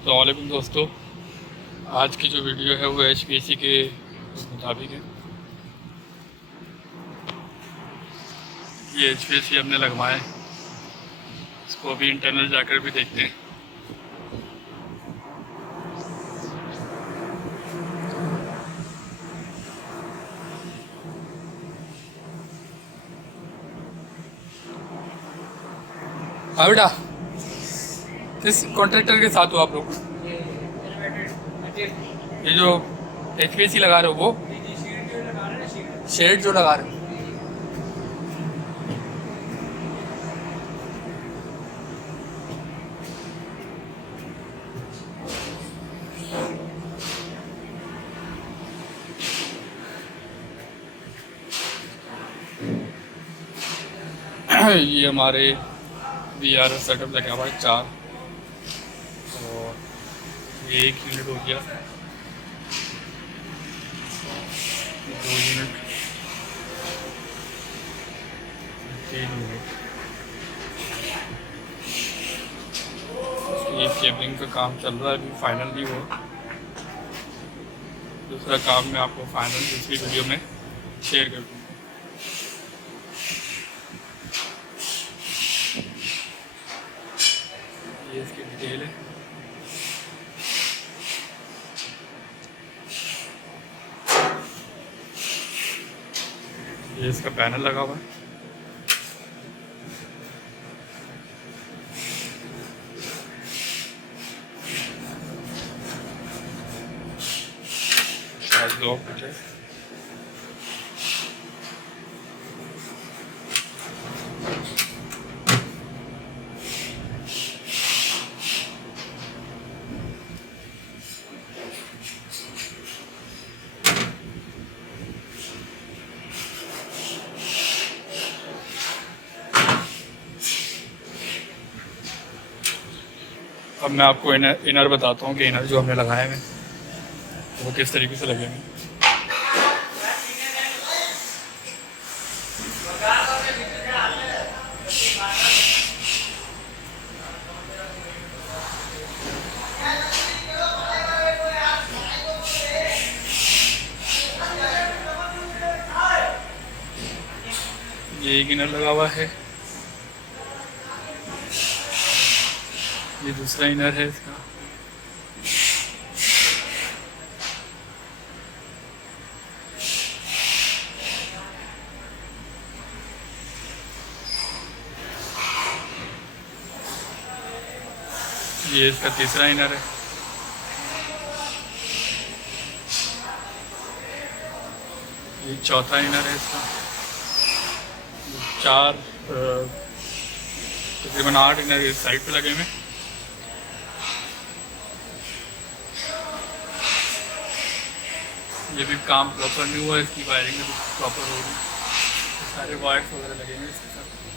अस्सलामुअलैकुम दोस्तों। आज की जो वीडियो है वो HPSC के मुताबिक है। ये HPSC हमने लगवाए, इसको अभी इंटरनल जाकर भी देखते हैं। हाँ बेटा, किस कॉन्ट्रैक्टर के साथ हो आप लोग? ये जो HPSC लगा रहे हो वो शेड जो लगा रहे हो? ये हमारे VRF सेटअप लगा हुआ है 4, और ये 1 यूनिट हो गया, 2 यूनिट, 3 यूनिट। ये केबलिंग का काम चल रहा है, अभी फाइनल नहीं हुआ। दूसरा काम मैं आपको फाइनल दूसरी वीडियो में शेयर कर दूँगा। ये इसकी डिटेल है। ये इसका पैनल लगा हुआ है। लॉक है। अब मैं आपको इनर बताता हूँ कि इनर जो हमने लगाए हैं वो किस तरीके से लगे हैं। ये एक इनर लगा हुआ है, ये दूसरा इनर है इसका। ये इसका तीसरा इनर है। ये चौथा इनर है इसका। 4 तकरीबन 8 इनर इस साइड पे लगे हुए। ये भी काम प्रॉपर नहीं हुआ, इसकी वायरिंग भी प्रॉपर हो रही है। सारे वायर्स वगैरह लगे हुए इसके साथ।